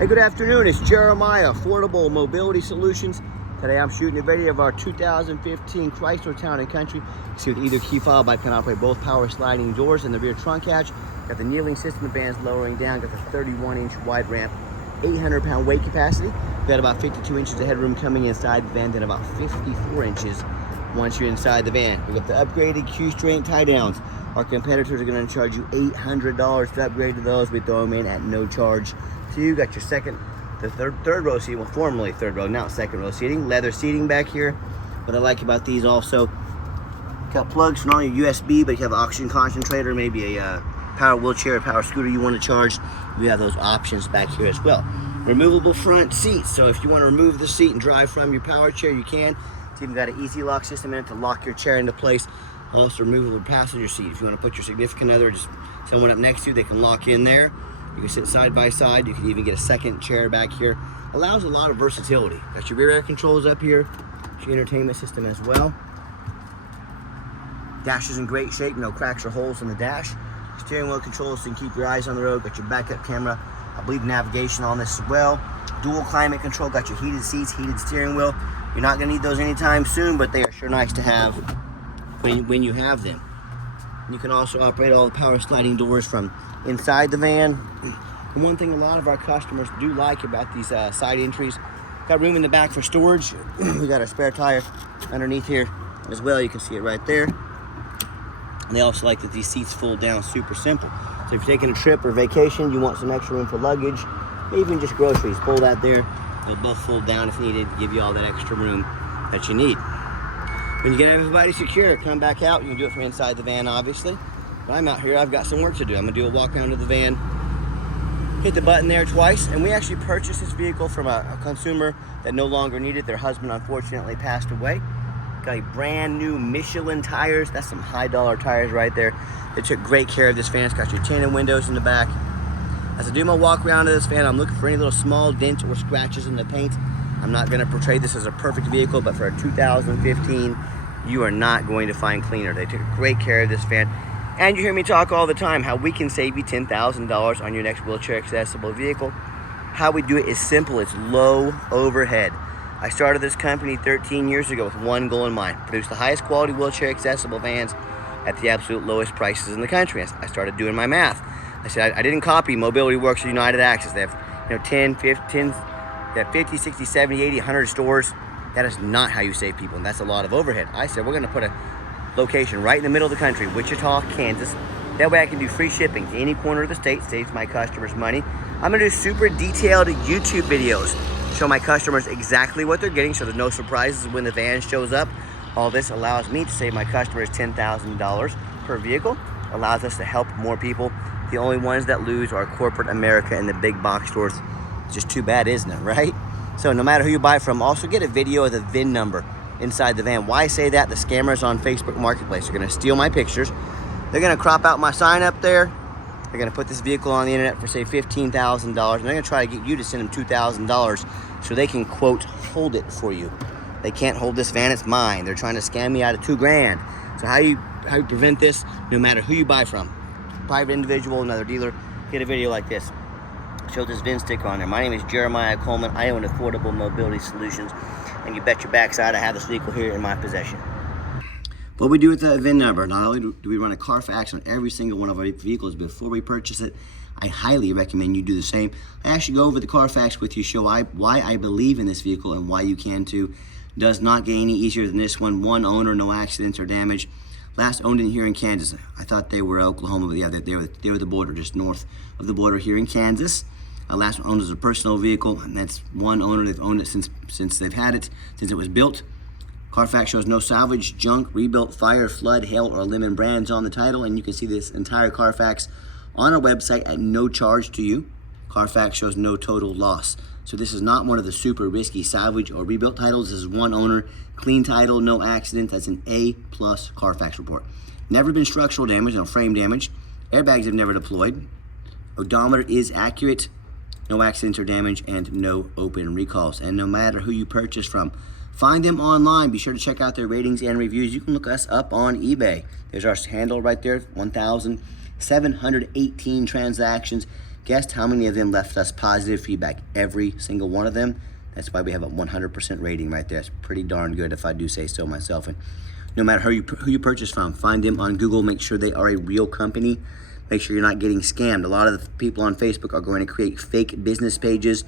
Hey, good afternoon. It's Jeremiah, Affordable Mobility Solutions. Today I'm shooting a video of our 2015 Chrysler Town & Country. See, with either key fob, I can operate both power sliding doors and the rear trunk hatch. Got the kneeling system, the band's lowering down. Got the 31-inch wide ramp, 800-pound weight capacity. Got about 52 inches of headroom coming inside the van, then about 54 inches once you're inside the van. We got the upgraded Q-strength tie downs. Our competitors are going to charge you $800 to upgrade to those. We throw them in at no charge to you. Got your third row seating, well, formerly third row, now second row seating. Leather seating back here. What I like about these also, got plugs for not only USB, but you have an oxygen concentrator, maybe a power wheelchair, a power scooter you want to charge. We have those options back here as well. Removable front seats, so if you want to remove the seat and drive from your power chair, you can. It's even got an easy lock system in it to lock your chair into place. Also removable passenger seat. If you want to put your significant other, just someone up next to you, they can lock in there. You can sit side by side. You can even get a second chair back here. Allows a lot of versatility. Got your rear air controls up here. Your entertainment system as well. Dash is in great shape. No cracks or holes in the dash. Steering wheel controls so you can keep your eyes on the road. Got your backup camera. I believe navigation on this as well. Dual climate control. Got your heated seats, heated steering wheel. You're not going to need those anytime soon, but they are sure nice to have when you have them. You can also operate all the power sliding doors from inside the van. And one thing a lot of our customers do like about these side entries, got room in the back for storage. We got a spare tire underneath here as well. You can see it right there. And they also like that these seats fold down super simple. So if you're taking a trip or vacation, you want some extra room for luggage, even just groceries, pull that there. They'll both fold down if needed, give you all that extra room that you need. When you get everybody secure, come back out. You can do it from inside the van, obviously. But I'm out here, I've got some work to do. I'm gonna do a walk around to the van, hit the button there twice, and we actually purchased this vehicle from a consumer that no longer needed. Their husband unfortunately passed away. Got a brand new Michelin tires. That's some high dollar tires right there. They took great care of this van. It's got your tinted windows in the back. As I do my walk around to this van, I'm looking for any little small dents or scratches in the paint. I'm not gonna portray this as a perfect vehicle, but for a 2015, you are not going to find cleaner. They took great care of this van. And you hear me talk all the time how we can save you $10,000 on your next wheelchair accessible vehicle. How we do it is simple. It's low overhead. I started this company 13 years ago with one goal in mind: produce the highest quality wheelchair accessible vans at the absolute lowest prices in the country. I started doing my math. I said I didn't copy Mobility Works or United Access. They have 10, 15, they have 50, 60, 70, 80, 100 stores. That is not how you save people, and that's a lot of overhead. I said we're going to put a location right in the middle of the country, Wichita, Kansas. That way I can do free shipping to any corner of the state, saves my customers money. I'm going to do super detailed YouTube videos, show my customers exactly what they're getting so there's no surprises when the van shows up. All this allows me to save my customers $10,000 per vehicle, allows us to help more people. The only ones that lose are corporate America and the big box stores. It's just too bad, isn't it, right? So no matter who you buy from, also get a video of the VIN number inside the van. Why I say that? The scammers on Facebook Marketplace are gonna steal my pictures. They're gonna crop out my sign up there. They're gonna put this vehicle on the internet for say $15,000, and they're gonna try to get you to send them $2,000 so they can, quote, hold it for you. They can't hold this van, it's mine. They're trying to scam me out of $2 grand. So how you prevent this? No matter who you buy from, private individual, another dealer, get a video like this. Show this VIN sticker on there. My name is Jeremiah Coleman. I own Affordable Mobility Solutions, and you bet your backside I have this vehicle here in my possession. What we do with the VIN number, not only do we run a Carfax on every single one of our vehicles before we purchase it, I highly recommend you do the same. I actually go over the Carfax with you, show why I believe in this vehicle and why you can too. Does not get any easier than this one. One owner, no accidents or damage. Last owned in here in Kansas. I thought they were Oklahoma, but yeah, they were the border, just north of the border here in Kansas. Last one owned as a personal vehicle, and that's one owner. They've owned it since they've had it, since it was built. Carfax shows no salvage, junk, rebuilt, fire, flood, hail, or lemon brands on the title, and you can see this entire Carfax on our website at no charge to you. Carfax shows no total loss. So this is not one of the super risky salvage or rebuilt titles. This is one owner, clean title, no accident. That's an A+ Carfax report. Never been structural damage, no frame damage. Airbags have never deployed. Odometer is accurate. No accidents or damage, and no open recalls. And no matter who you purchase from, find them online. Be sure to check out their ratings and reviews. You can look us up on eBay. There's our handle right there, 1,718 transactions. Guess how many of them left us positive feedback? Every single one of them. That's why we have a 100% rating right there. It's pretty darn good if I do say so myself. And no matter who you purchase from, find them on Google, make sure they are a real company. Make sure you're not getting scammed. A lot of the people on Facebook are going to create fake business pages.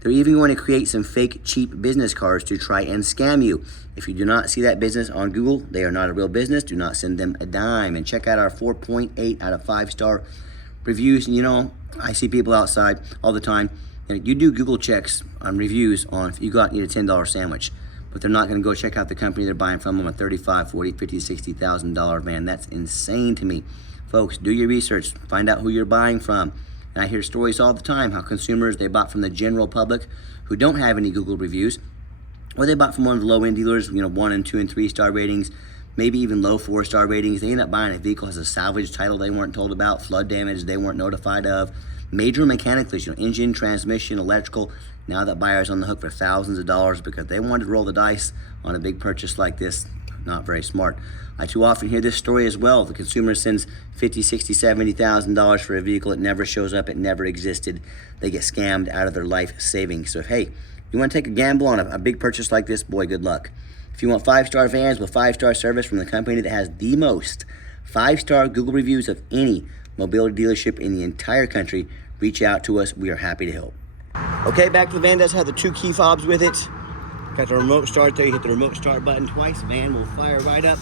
They're even going to create some fake cheap business cards to try and scam you. If you do not see that business on Google, they are not a real business. Do not send them a dime. And check out our 4.8 out of 5-star reviews. And you know, I see people outside all the time. And you do Google checks on reviews on if you go out and eat a $10 sandwich, but they're not going to go check out the company they're buying from, them a $35, $40, $50, $60,000 van. That's insane to me. Folks, do your research. Find out who you're buying from. And I hear stories all the time how consumers, they bought from the general public who don't have any Google reviews, or they bought from one of the low-end dealers, you know, 1 and 2 and 3-star ratings, maybe even low 4-star ratings. They end up buying a vehicle that has a salvage title they weren't told about, flood damage they weren't notified of, major mechanical issues, engine, transmission, electrical. Now that buyer's on the hook for thousands of dollars because they wanted to roll the dice on a big purchase like this. Not very smart. I too often hear this story as well. The consumer sends $50,000, $60,000, $70,000 for a vehicle. It never shows up. It never existed. They get scammed out of their life savings. So if, hey, you want to take a gamble on a big purchase like this, boy, good luck. If you want 5-star vans with 5-star service from the company that has the most 5-star Google reviews of any mobility dealership in the entire country, reach out to us. We are happy to help. Okay, back to the van. Does have the 2 key fobs with it. Got the remote start there. You hit the remote start button twice. The van will fire right up.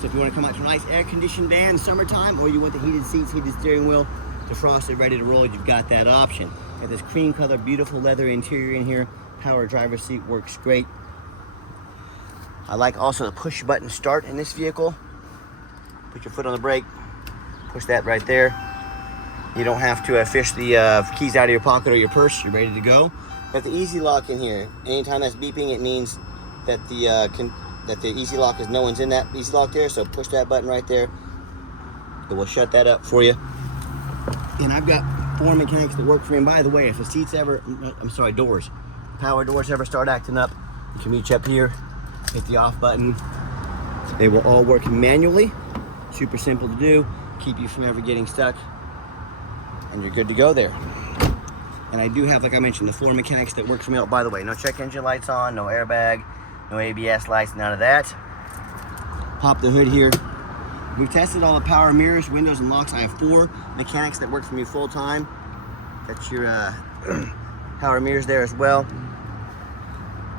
So if you want to come out to a nice air-conditioned van summertime, or you want the heated seats, heated steering wheel, defrosted, ready to roll, you've got that option. Got this cream color, beautiful leather interior in here. Power driver's seat works great. I like also the push button start in this vehicle. Put your foot on the brake, push that right there. You don't have to fish the keys out of your pocket or your purse. You're ready to go. Got the easy lock in here. Anytime that's beeping, it means that the easy lock is no one's in that easy lock there. So push that button right there. It will shut that up for you. And I've got 4 mechanics that work for me. And by the way, if the seats ever, doors, power doors ever start acting up, you can reach up here, hit the off button. They will all work manually. Super simple to do. Keep you from ever getting stuck. And you're good to go there. And I do have, like I mentioned, the 4 mechanics that work for me. Oh, by the way, no check engine lights on, no airbag, no ABS lights, none of that. Pop the hood here. We've tested all the power mirrors, windows, and locks. I have 4 mechanics that work for me full time. That's your power mirrors there as well.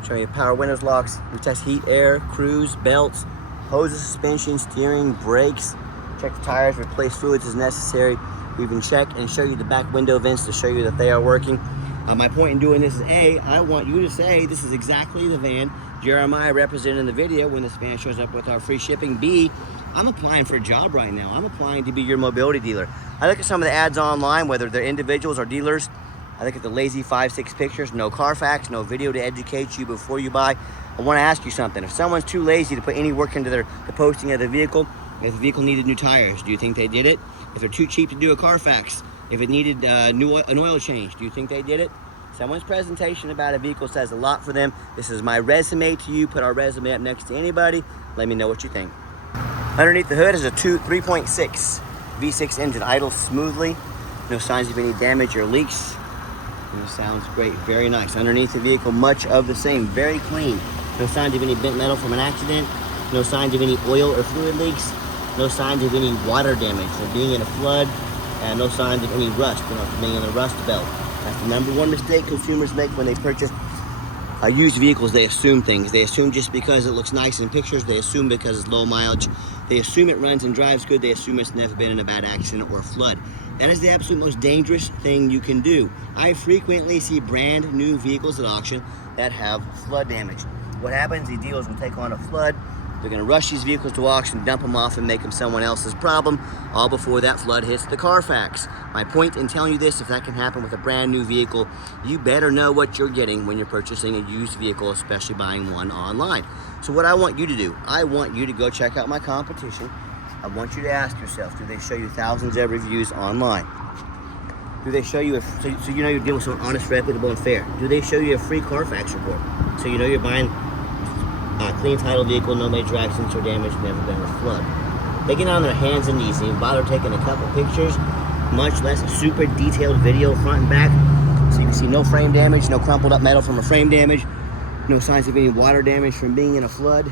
Show you power windows, locks. We test heat, air, cruise, belts, hoses, suspension, steering, brakes. Check the tires, replace fluids as necessary. We even check and show you the back window vents to show you that they are working. My point in doing this is A, I want you to say this is exactly the van Jeremiah represented in the video when this van shows up with our free shipping. B, I'm applying for a job right now. I'm applying to be your mobility dealer. I look at some of the ads online, whether they're individuals or dealers. I look at the lazy 5-6 pictures, no Carfax, no video to educate you before you buy. I want to ask you something. If someone's too lazy to put any work into the posting of the vehicle, if the vehicle needed new tires, do you think they did it? If they're too cheap to do a Carfax, if it needed an oil change, do you think they did it? Someone's presentation about a vehicle says a lot for them. This is my resume to you. Put our resume up next to anybody. Let me know what you think. Underneath the hood is a 3.6 V6 engine. Idles smoothly. No signs of any damage or leaks. It sounds great. Very nice. Underneath the vehicle, much of the same. Very clean. No signs of any bent metal from an accident. No signs of any oil or fluid leaks. No signs of any water damage from being in a flood, and no signs of any rust, from being in a rust belt. That's the #1 mistake consumers make when they purchase used vehicles. They assume things. They assume just because it looks nice in pictures. They assume because it's low mileage. They assume it runs and drives good. They assume it's never been in a bad accident or a flood. That is the absolute most dangerous thing you can do. I frequently see brand new vehicles at auction that have flood damage. What happens, the dealers will take on a flood. They're going to rush these vehicles to auction, dump them off, and make them someone else's problem, all before that flood hits the Carfax. My point in telling you this, if that can happen with a brand new vehicle, you better know what you're getting when you're purchasing a used vehicle, especially buying one online. So what I want you to do, I want you to go check out my competition. I want you to ask yourself, do they show you thousands of reviews online? Do they show you, so you know you're dealing with someone honest, reputable, and fair? Do they show you a free Carfax report? So you know you're buying clean title vehicle, no major accidents or damage, never been in a flood. They get on their hands and knees and bother taking a couple pictures. much less super detailed video front and back. So you can see no frame damage, no crumpled up metal from a frame damage, no signs of any water damage from being in a flood.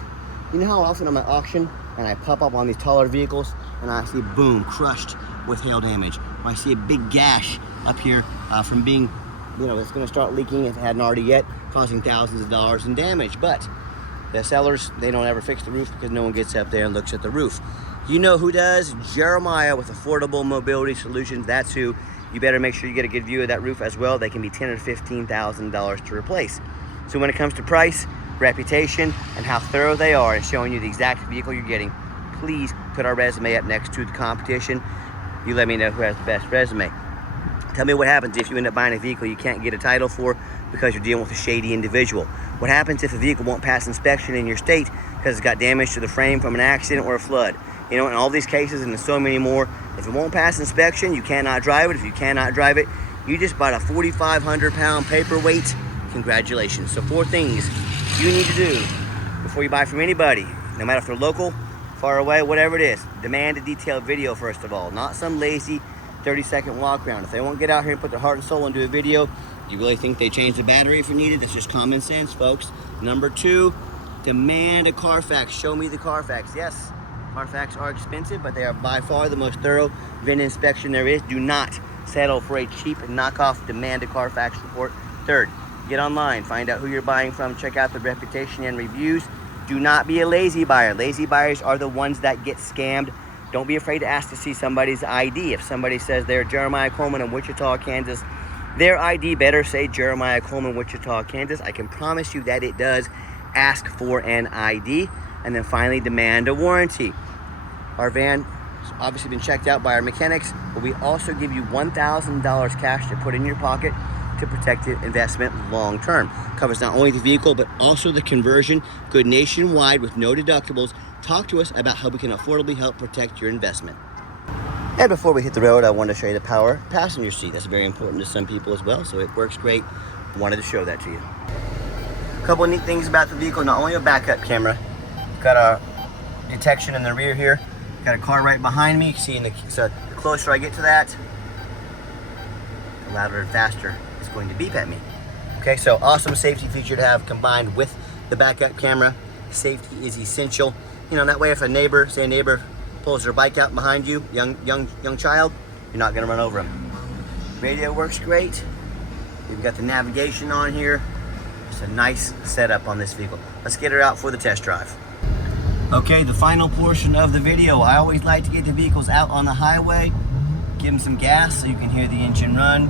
You know how often I'm at auction and I pop up on these taller vehicles and I see boom, crushed with hail damage. Or I see a big gash up here from being, you know, it's gonna start leaking if it hadn't already yet, causing thousands of dollars in damage. But the sellers, they don't ever fix the roof because no one gets up there and looks at the roof. You know who does? Jeremiah with Affordable Mobility Solutions. That's who. You better make sure you get a good view of that roof as well. They can be $10,000 or $15,000 to replace. So when it comes to price, reputation, and how thorough they are in showing you the exact vehicle you're getting, please put our resume up next to the competition. You let me know who has the best resume. Tell me what happens if you end up buying a vehicle you can't get a title for because you're dealing with a shady individual. What happens if a vehicle won't pass inspection in your state because it's got damage to the frame from an accident or a flood? You know, in all these cases and so many more, if it won't pass inspection, you cannot drive it. If you cannot drive it, you just bought a 4,500 pound paperweight. Congratulations. So 4 things you need to do before you buy from anybody, no matter if they're local, far away, whatever it is. Demand a detailed video first of all, not some lazy 30-second walk around. If they won't get out here and put their heart and soul into a video, you really think they change the battery if needed? That's just common sense, folks. Number 2, demand a Carfax. Show me the Carfax. Yes, Carfax are expensive, but they are by far the most thorough VIN inspection there is. Do not settle for a cheap knockoff. Demand a Carfax report. 3rd, get online, find out who you're buying from, check out the reputation and reviews. Do not be a lazy buyer. Lazy buyers are the ones that get scammed. Don't be afraid to ask to see somebody's ID. If somebody says they're Jeremiah Coleman in Wichita, Kansas, their ID better say Jeremiah Coleman, Wichita, Kansas. I can promise you that it does. Ask for an ID. And then finally, demand a warranty. Our van has obviously been checked out by our mechanics, but we also give you $1,000 cash to put in your pocket to protect your investment long term. Covers not only the vehicle, but also the conversion. Good nationwide with no deductibles. Talk to us about how we can affordably help protect your investment. And before we hit the road, I wanted to show you the power passenger seat. That's very important to some people as well, so it works great. Wanted to show that to you. A couple of neat things about the vehicle, not only a backup camera, got a detection in the rear here, got a car right behind me. You can see so the closer I get to that, the louder and faster it's going to beep at me. Okay, so awesome safety feature to have combined with the backup camera. Safety is essential. You know, that way if a neighbor, say a neighbor pulls their bike out behind you, young child, you're not gonna run over them. Radio works great. We've got the navigation on here. It's a nice setup on this vehicle. Let's get her out for the test drive. Okay, the final portion of the video. I always like to get the vehicles out on the highway, give them some gas so you can hear the engine run,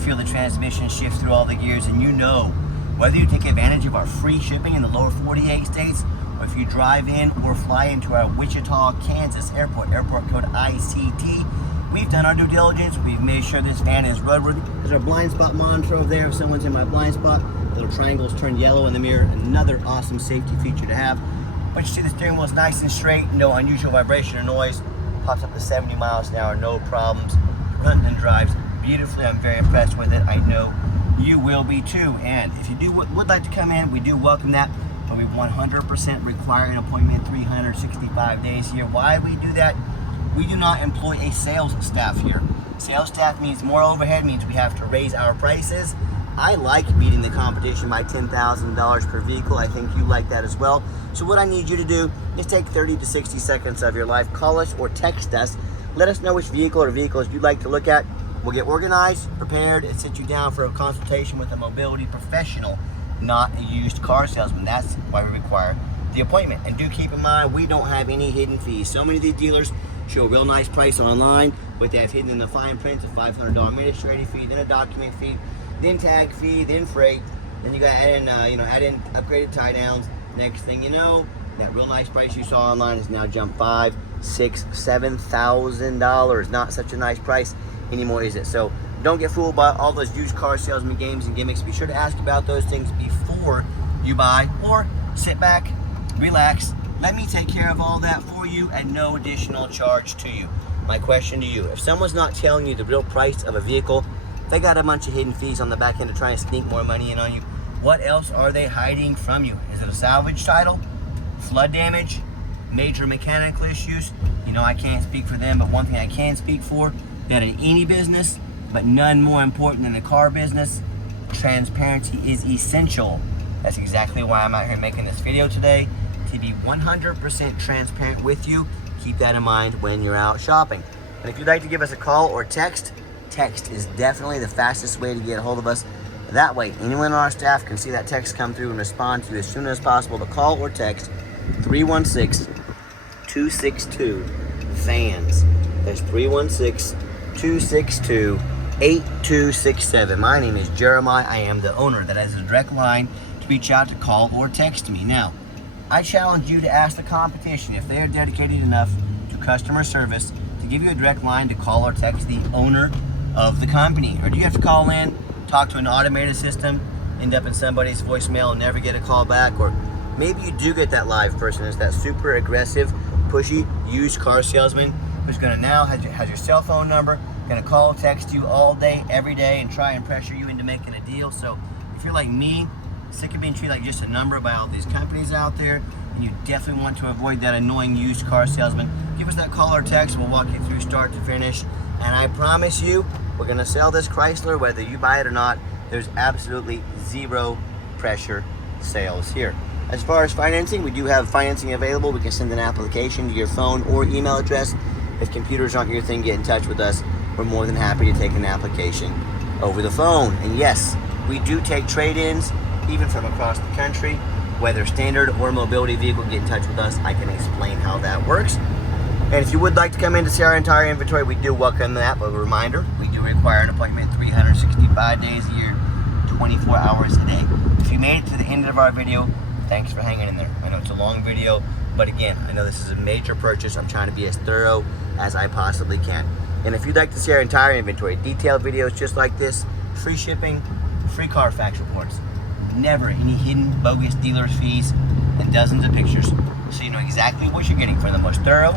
feel the transmission shift through all the gears, and you know, whether you take advantage of our free shipping in the lower 48 states, or if you drive in or fly into our Wichita, Kansas airport code ICT, we've done our due diligence. We've made sure this van is roadworthy. There's our blind spot monitor over there. If someone's in my blind spot, little triangles turn yellow in the mirror. Another awesome safety feature to have. But you see the steering wheel is nice and straight, no unusual vibration or noise. Pops up to 70 miles an hour, no problems. Runs and drives beautifully. I'm very impressed with it. I know you will be too. And if you would like to come in, we do welcome that. But we 100% require an appointment 365 days here. Why we do that? We do not employ a sales staff here. Sales staff means more overhead, means we have to raise our prices. I like beating the competition by $10,000 per vehicle. I think you like that as well. So what I need you to do is take 30 to 60 seconds of your life. Call us or text us. Let us know which vehicle or vehicles you'd like to look at. We'll get organized, prepared, and sit you down for a consultation with a mobility professional, not a used car salesman. That's why we require the appointment. And do keep in mind, we don't have any hidden fees. So many of these dealers show a real nice price online, but they have hidden in the fine print a $500 administrative fee, then a document fee, then tag fee, then freight. Then you got to add in upgraded tie downs. Next thing you know, that real nice price you saw online has now jumped $5,000, $6,000, $7,000. Not such a nice price anymore, is it? So don't get fooled by all those used car salesman games and gimmicks. Be sure to ask about those things before you buy, or sit back, relax, let me take care of all that for you at no additional charge to you. My question to you, if someone's not telling you the real price of a vehicle, they got a bunch of hidden fees on the back end to try and sneak more money in on you, what else are they hiding from you? Is it a salvage title, flood damage, major mechanical issues? You know, I can't speak for them, but one thing I can speak for, that in any business, but none more important than the car business, transparency is essential. That's exactly why I'm out here making this video today, to be 100% transparent with you. Keep that in mind when you're out shopping. And if you'd like to give us a call or text is definitely the fastest way to get a hold of us. That way, anyone on our staff can see that text come through and respond to you as soon as possible. The call or text 316-262-FANS. That's 316-262-8267. My name is Jeremiah. I am the owner. That is a direct line to reach out, to call, or text me. Now, I challenge you to ask the competition if they are dedicated enough to customer service to give you a direct line to call or text the owner of the company. Or do you have to call in, talk to an automated system, end up in somebody's voicemail and never get a call back? Or maybe you do get that live person. It's that super aggressive, pushy, used car salesman who's gonna now has your cell phone number, gonna call, text you all day, every day, and try and pressure you into making a deal. So if you're like me, sick of being treated like just a number by all these companies out there, and you definitely want to avoid that annoying used car salesman, give us that call or text. We'll walk you through start to finish, and I promise you, we're gonna sell this Chrysler whether you buy it or not. There's absolutely zero pressure sales here. As far as financing, we do have financing available. We can send an application to your phone or email address. If computers aren't your thing, get in touch with us. We're more than happy to take an application over the phone. And yes, we do take trade-ins, even from across the country. Whether standard or mobility vehicle, get in touch with us. I can explain how that works. And if you would like to come in to see our entire inventory, we do welcome that. But a reminder, we do require an appointment 365 days a year, 24 hours a day. If you made it to the end of our video, thanks for hanging in there. I know it's a long video, but again, I know this is a major purchase. I'm trying to be as thorough as I possibly can. And if you'd like to see our entire inventory, detailed videos just like this, free shipping, free Carfax reports, never any hidden bogus dealer's fees, and dozens of pictures, so you know exactly what you're getting from the most thorough,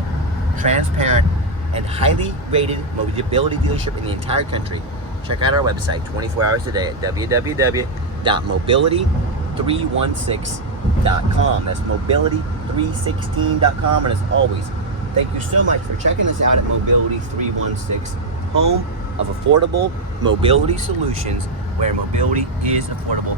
transparent, and highly rated mobility dealership in the entire country. Check out our website 24 hours a day at www.mobility316.com. That's mobility316.com. And as always, thank you so much for checking us out at Mobility 316, home of affordable mobility solutions, where mobility is affordable.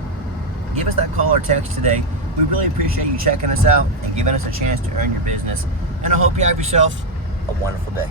Give us that call or text today. We really appreciate you checking us out and giving us a chance to earn your business. And I hope you have yourself a wonderful day.